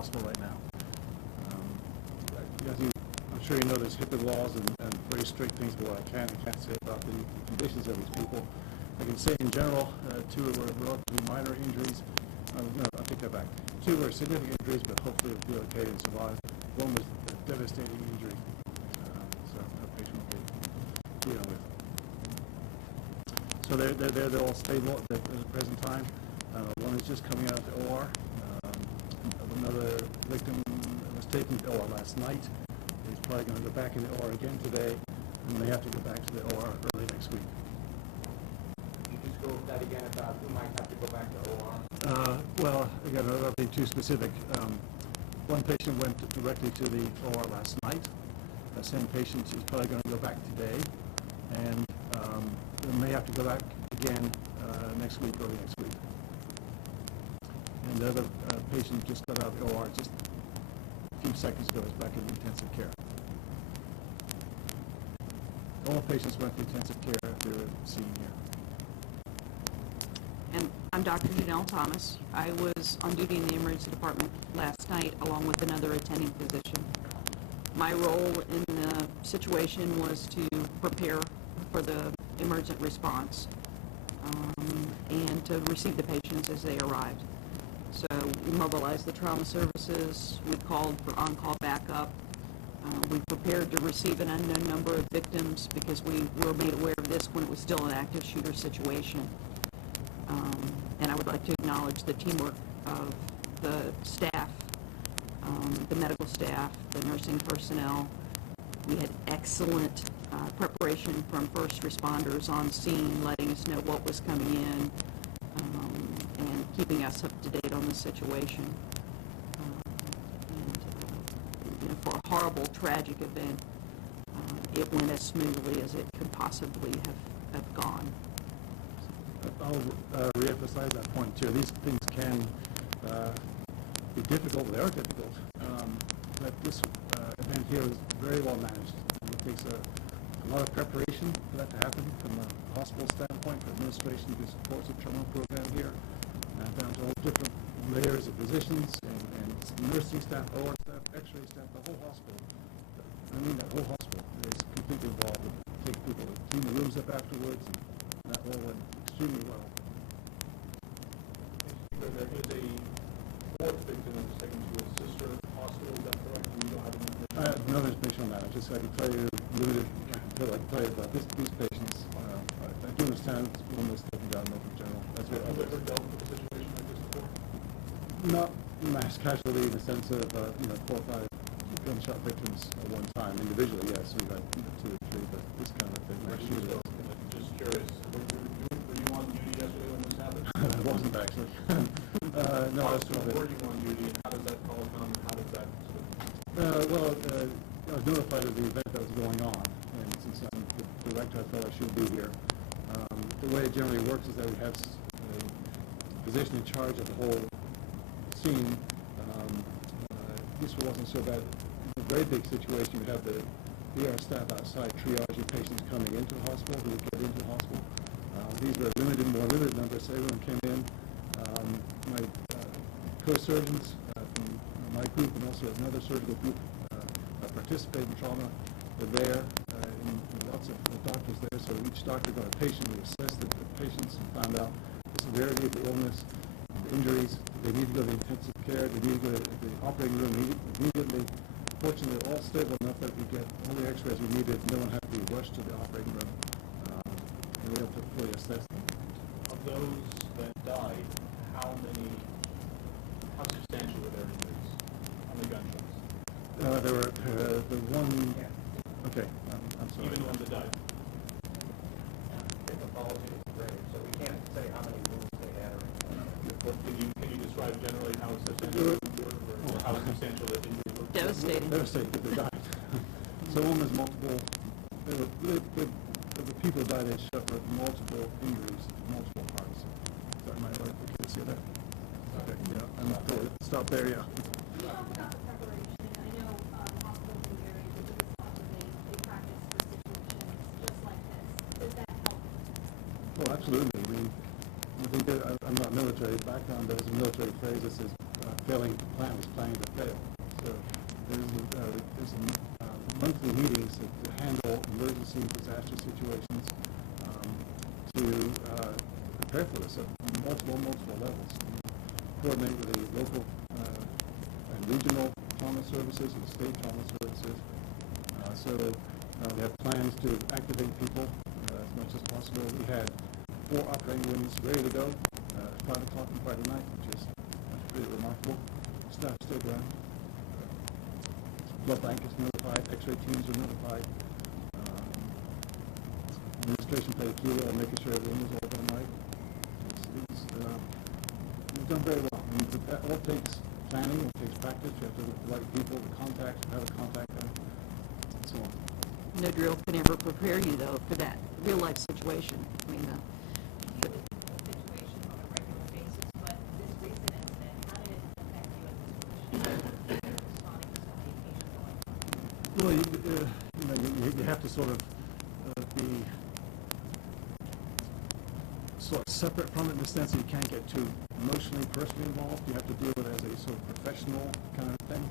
hospital right now. I'm sure you know there's HIPAA laws and very strict things about what I can and can't say about the conditions of these people. I can say in general, two were relatively minor injuries. No, I'll take that back. Two were significant injuries, but hopefully will be okay and survive. One was a devastating injury, so a patient will be dealing with. So they're all stable at the present time. One is just coming out of the OR. Another victim was taken to the OR last night. He's probably going to go back in the OR again today, and they have to go back to the OR early next week. You just go with that again about who might have to go back to OR? Well, again, I don't be too specific. One patient went directly to the OR last night. The same patient is probably going to go back today, and they may have to go back again next week, early next week. And the other patient just got out of the OR just a few seconds ago, is back in intensive care. All patients went to intensive care after seeing here. And I'm Dr. Janelle Thomas. I was on duty in the emergency department last night along with another attending physician. My role in the situation was to prepare for the emergent response and to receive the patients as they arrived. So we mobilized the trauma services, we called for on-call backup, we prepared to receive an unknown number of victims because we were made aware of this when it was still an active shooter situation. And I would like to acknowledge the teamwork of the staff, the medical staff, the nursing personnel. We had excellent preparation from first responders on scene, letting us know what was coming in, and keeping us up to date on the situation. For a horrible, tragic event, it went as smoothly as it could possibly have gone. I'll reemphasize that point too. These things can be difficult, they are difficult, but this event here was very well managed. And it takes a lot of preparation for that to happen from a hospital standpoint, for administration who supports the trauma program here, down to all different layers of physicians and nursing staff, OR staff, X-ray staff, the whole hospital. I mean that whole hospital is completely involved. Take people to clean the rooms up afterwards, and that all went extremely well. There is a fourth victim in the second to a sister hospital, is that correct? You don't have any information? I have no information on that. I can tell you limited until I can tell you about these patients. I do understand one was taken down in general. That's what Have you ever dealt with a situation like this before? Not mass casualty in the sense of 4 or 5 gunshot victims at one time. Individually, yes, we've had 2 or 3, but this kind of thing. Just curious, were you on duty yesterday when this happened? I wasn't actually. No, I was were you on duty, and how does that call come? How does that I was notified of the event that was going on, and since I'm the director, I thought I should be here. The way it generally works is that we have a physician in charge of the whole scene. This wasn't so bad. It's a very big situation. We have the ER staff outside triaging patients coming into the hospital who would get into the hospital. These were more limited numbers, so everyone came in. My co-surgeons from my group and also another surgical group participated in trauma. Were there, and lots of doctors there, so each doctor got a patient. We assessed the patients and found out the severity of the illness, the injuries. They need to go to intensive care. They need to go to the operating room immediately. Fortunately, all stable enough that we get all the X-rays we needed. No one had to be rushed to the operating room, and we have to fully assess them. Of those that died, how substantial were their injuries? How many gunshots? There were the one. Okay, I'm sorry. Even the ones that died. Pathology is great, so we can't say how many wounds they had or anything. Can you describe generally how substantial they were, or how substantial the injuries were? Devastating. Devastating, but they died. So one was multiple. The people died, they suffered multiple injuries, multiple parts. Sorry, my right, we can see that. Okay, yeah, I'm not going to stop there, yeah. You talk about the preparation. I know hospitals in the area, because often they practice for situations just like this. Does that help? Well, absolutely. I mean, I think that I'm not military background, but there's a military phrase that says failing to plan was planning to fail. So there's monthly meetings to handle emergency disaster situations, to prepare for this at multiple levels. Coordinate with the local and regional trauma services and state trauma services. We have plans to activate people as much as possible. We had 4 operating rooms ready to go at 5 o'clock on Friday night, that's pretty remarkable. Staff stayed around. Blood bank is notified, X-ray teams are notified. Administration played a key role in making sure everything was all done right. We've done very well. I mean, that all takes planning, it takes practice. You have to look at the right people, the contacts, how to contact them, and so on. No drill can ever prepare you, though, for that real-life situation. I mean, Situation on a regular basis, but this recent incident, how did it affect you as a physician responding to so many patients going on? Well, you have to sort of be sort of separate from it in the sense that you can't get too emotionally, personally involved. You have to deal with it as a sort of professional kind of thing.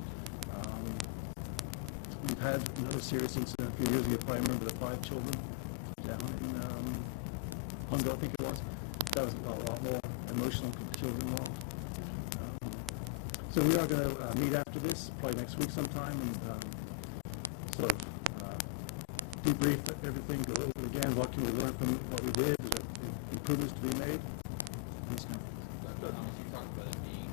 We've had another serious incident a few years ago. You probably remember the 5 children down in Hondo, I think it was. That was a lot more emotional for the children involved. So we are going to meet after this, probably next week sometime, and sort of debrief everything, go over it again. What can we learn from what we did? Is there improvements to be made? These kind of things. Dr. Thomas, you talked about it being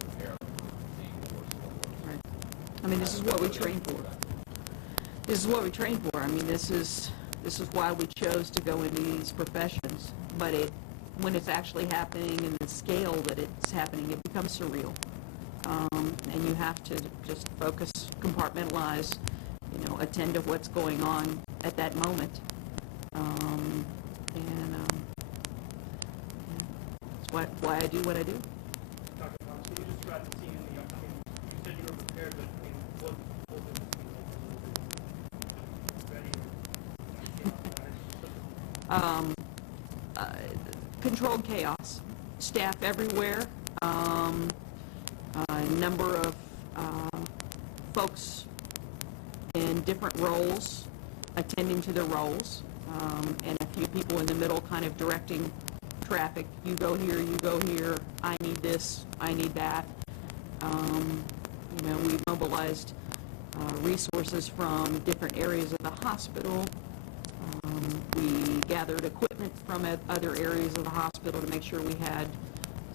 prepared for being force. right. I mean, this is what we train for. This is what we train for. I mean, this is why we chose to go into these professions. But when it's actually happening in the scale that it's happening, it becomes surreal. And you have to just focus, compartmentalize, attend to what's going on at that moment. That's why I do what I do. Dr. Thomas, can you describe the scene in the upcoming, you said you were prepared, but what did the scene look like? Ready? Controlled chaos, staff everywhere, a number of folks in different roles, attending to their roles, and a few people in the middle kind of directing traffic. You go here, I need this, I need that. We've mobilized resources from different areas of the hospital. We gathered equipment from other areas of the hospital to make sure we had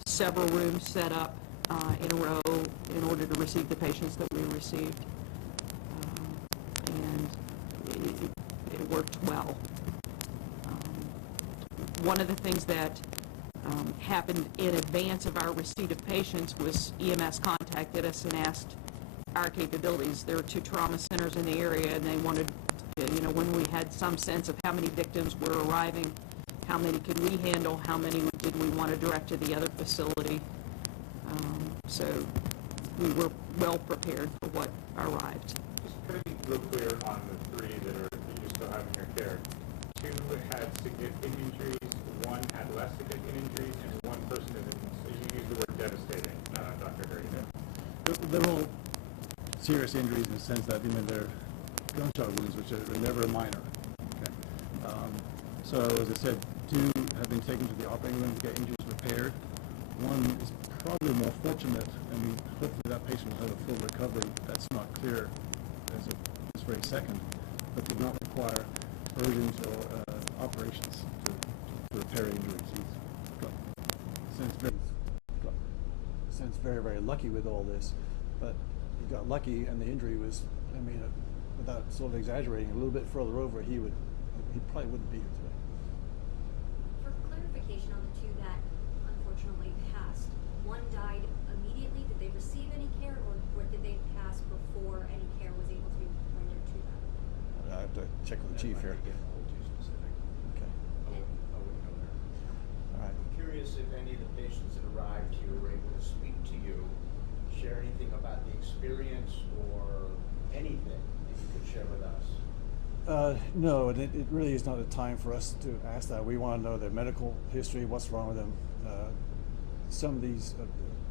several rooms set up in a row in order to receive the patients that we received. And it worked well. One of the things that happened in advance of our receipt of patients was EMS contacted us and asked our capabilities. There were 2 trauma centers in the area, and they wanted, when we had some sense of how many victims were arriving, how many could we handle, how many did we want to direct to the other facility. So we were well prepared for what arrived. Just can I be real clear on the 3 that you still have in your care? 2 had significant injuries, 1 had less significant injuries, and 1 person you used the word devastating, Dr. Harry. They're all serious injuries in the sense that they're gunshot wounds, which are never minor. Okay. So as I said, 2 have been taken to the operating room to get injuries repaired. 1 is probably more fortunate, and hopefully that patient will have a full recovery. That's not clear as of this very second, but did not require urgent or operations to repair injuries. He's got sense very, very lucky with all this, but he got lucky, and the injury was, without sort of exaggerating, a little bit further over, he probably wouldn't be here today. For clarification on the 2 that unfortunately passed, 1 died immediately. Did they receive any care, or did they pass before any care was able to be rendered to them? I have to check with the chief here. Okay. I wouldn't know there. All right. I'm curious if any of the patients that arrived here were able to speak to you, share anything about the experience or anything that you could share with us. No, and it really is not a time for us to ask that. We want to know their medical history, what's wrong with them. some of these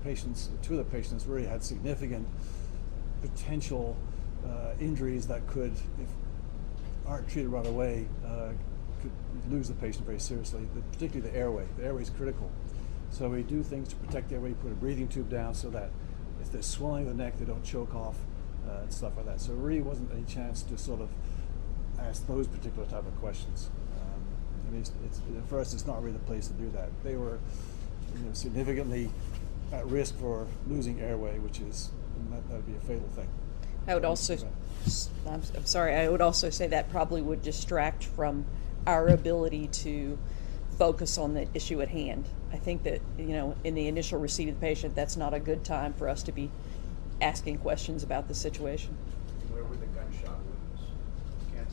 patients, two of the patients really had significant potential injuries that could, if aren't treated right away, could lose the patient very seriously, particularly the airway. The airway is critical. So we do things to protect the airway, put a breathing tube down so that if they're swelling the neck, they don't choke off and stuff like that. So there really wasn't any chance to sort of ask those particular type of questions. I mean, for us, it's not really the place to do that. They were significantly at risk for losing airway, which is, that would be a fatal thing. I would also, I'm sorry, I would also say that probably would distract from our ability to focus on the issue at hand. I think that, in the initial receipt of the patient, that's not a good time for us to be asking questions about the situation. Where were the gunshot wounds? Can't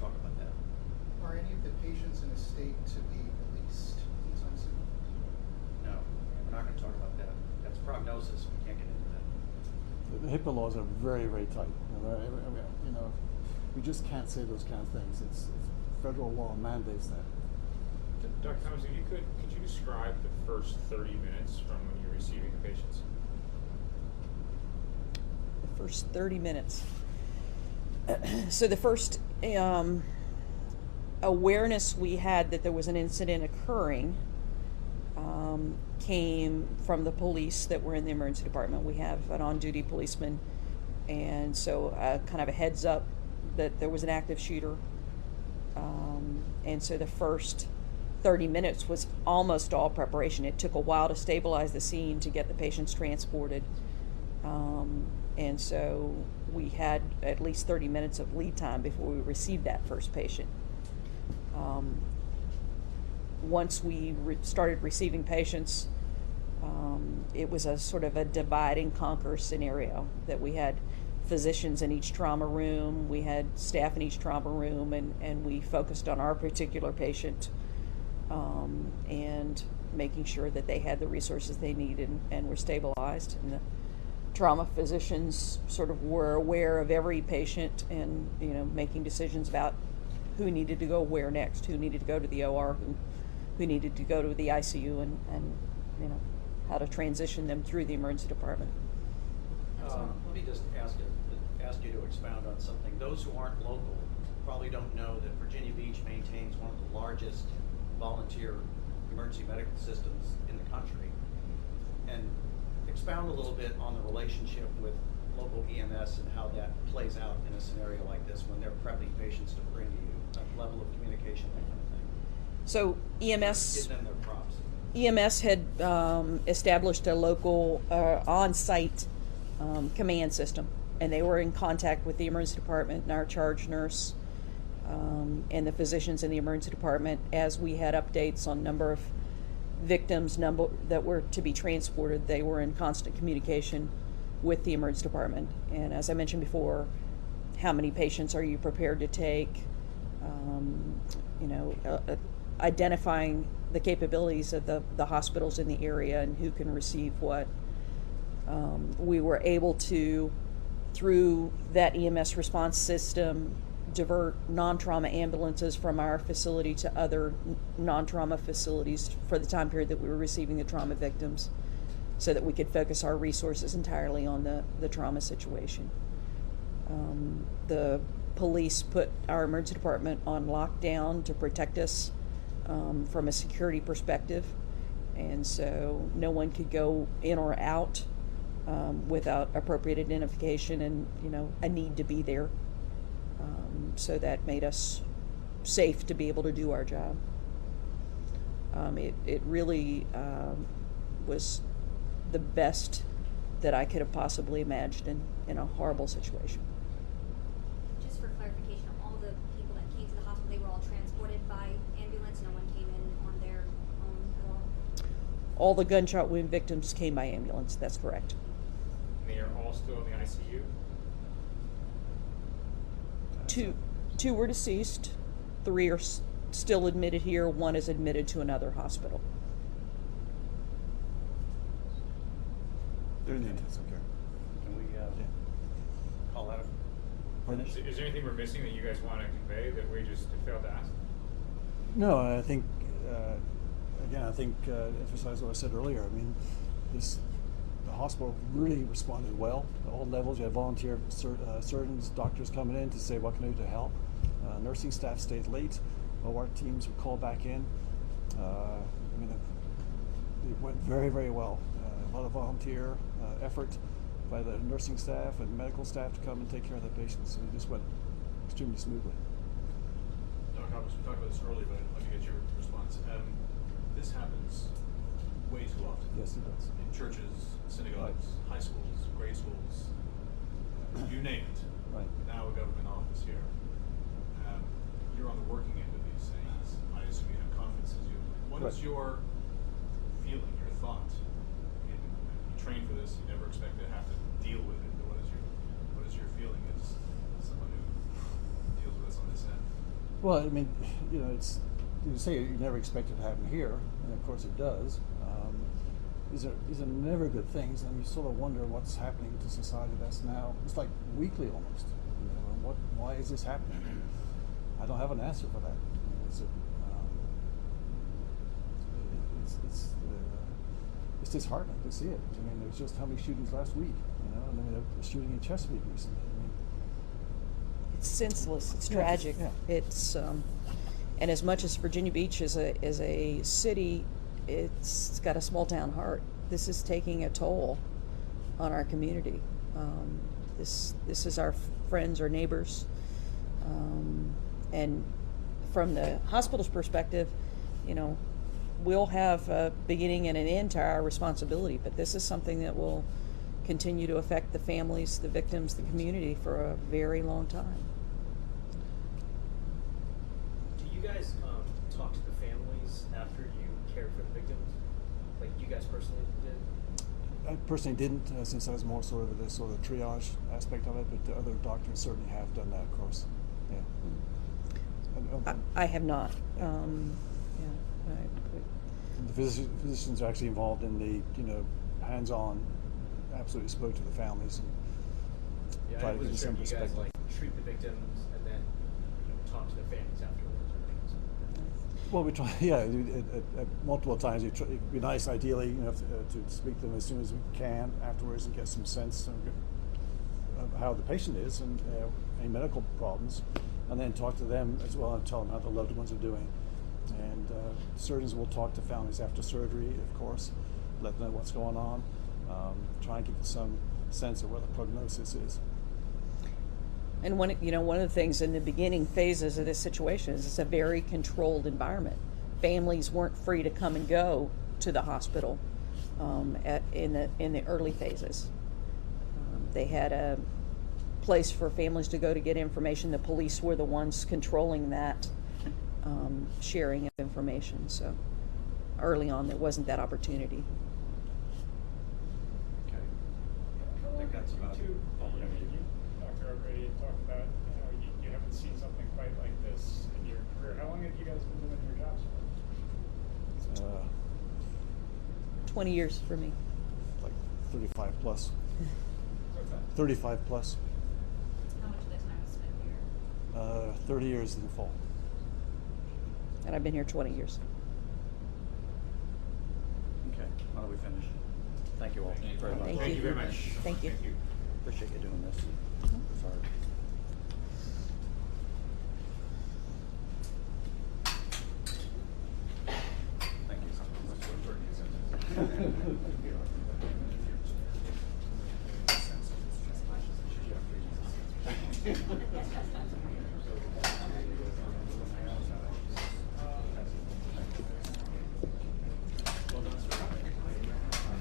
talk about that. Are any of the patients in a state to be released anytime soon? No, we're not going to talk about that. That's prognosis. We can't get into that. The HIPAA laws are very, very tight. We just can't say those kind of things. It's federal law mandates that. Dr. Thomas, if you could you describe the first 30 minutes from when you're receiving the patients? The first 30 minutes. So the first awareness we had that there was an incident occurring came from the police that were in the emergency department. We have an on-duty policeman, and so kind of a heads up that there was an active shooter. And so the first 30 minutes was almost all preparation. It took a while to stabilize the scene, to get the patients transported. And so we had at least 30 minutes of lead time before we received that first patient. Once we started receiving patients, it was a sort of a divide and conquer scenario, that we had physicians in each trauma room, we had staff in each trauma room, and we focused on our particular patient and making sure that they had the resources they needed and were stabilized. And the trauma physicians sort of were aware of every patient and, making decisions about who needed to go where next, who needed to go to the OR, who needed to go to the ICU, and how to transition them through the emergency department. Let me just ask you to expound on something. Those who aren't local probably don't know that Virginia Beach maintains one of the largest volunteer emergency medical systems in the country. And expound a little bit on the relationship with local EMS and how that plays out in a scenario like this when they're prepping patients to bring to you, that level of communication, that kind of thing. So EMS... Give them their props. EMS had established a local on-site command system, and they were in contact with the emergency department and our charge nurse and the physicians in the emergency department as we had updates on number of victims that were to be transported. They were in constant communication with the emergency department. And as I mentioned before, how many patients are you prepared to take? Identifying the capabilities of the hospitals in the area and who can receive what. We were able to, through that EMS response system, divert non-trauma ambulances from our facility to other non-trauma facilities for the time period that we were receiving the trauma victims, so that we could focus our resources entirely on the trauma situation. The police put our emergency department on lockdown to protect us from a security perspective, and so no one could go in or out without appropriate identification and a need to be there. So that made us safe to be able to do our job. It really was the best that I could have possibly imagined in a horrible situation. Just for clarification, all the people that came to the hospital, they were all transported by ambulance? No one came in on their own at all? All the gunshot wound victims came by ambulance, that's correct. And they are all still in the ICU? Two were deceased, 3 are still admitted here, 1 is admitted to another hospital. They're in the intensive care. Can we call that a finish? Is there anything we're missing that you guys want to convey that we just failed to ask? No, I think again, I think, emphasize what I said earlier. I mean, the hospital really responded well at all levels. You had volunteer surgeons, doctors coming in to say, what can I do to help? Nursing staff stayed late. OR teams were called back in. I mean, it went very, very well. A lot of volunteer effort by the nursing staff and medical staff to come and take care of the patients. And it just went extremely smoothly. Dr. Hoppers, we talked about this earlier, but I'd like to get your response. This happens way too often. Yes, it does. In churches, synagogues, high schools, grade schools, you name it. Right. Now a government office here. You're on the working end of these things. I assume you have conferences. What is your feeling, your thought? You trained for this. You never expect to have to deal with it. But what is your feeling as someone who deals with this on this end? Well, I mean, you know, it's, you say you never expect it to happen here, and of course it does. These are never good things, and you sort of wonder what's happening to society that's now, it's like weekly almost. You know, why is this happening? I don't have an answer for that. It's disheartening to see it. I mean, there was just how many shootings last week, you know, and then a shooting in Chesapeake recently. I mean, It's senseless. It's Yeah, tragic. yeah. It's and as much as Virginia Beach is a city, it's got a small town heart. This is taking a toll on our community. This is our friends, our neighbors, and from the hospital's perspective, you know, we'll have a beginning and an end to our responsibility. But this is something that will continue to affect the families, the victims, the community for a very long time. Do you guys talk to the families after you cared for the victims? Like you guys personally did? I personally didn't, since I was more sort of the triage aspect of it, but the other doctors certainly have done that, of course. Yeah. I have not. The physicians are actually involved in the, you know, hands-on, absolutely spoke to the families and Yeah, tried I to give wasn't sure some if you guys perspective. like treat the victims and then talk to the families afterwards or things like that. Well, we try, yeah, at multiple times. It'd be nice, ideally, you know, to speak to them as soon as we can afterwards and get some sense of how the patient is and any medical problems, and then talk to them as well and tell them how the loved ones are doing. And surgeons will talk to families after surgery, of course, let them know what's going on, try and give them some sense of what the prognosis is. And one of the things in the beginning phases of this situation is it's a very controlled environment. Families weren't free to come and go to the hospital in the early phases. They had a place for families to go to get information. The police were the ones controlling that sharing of information. So early on, there wasn't that opportunity. Okay. How I long think that's about it. Dr. O'Grady had talked about how you haven't seen something quite like this in your career. How long have you guys been doing your jobs for? 20 years for me. Like 35 plus. What's that? 35 plus. How much of that time is spent here? 30 years in the fall. And I've been here 20 years. Okay, why don't we finish? Thank you all very much. Thank you very much. Thank you. Thank you. Appreciate you doing this. Sorry. Thank you.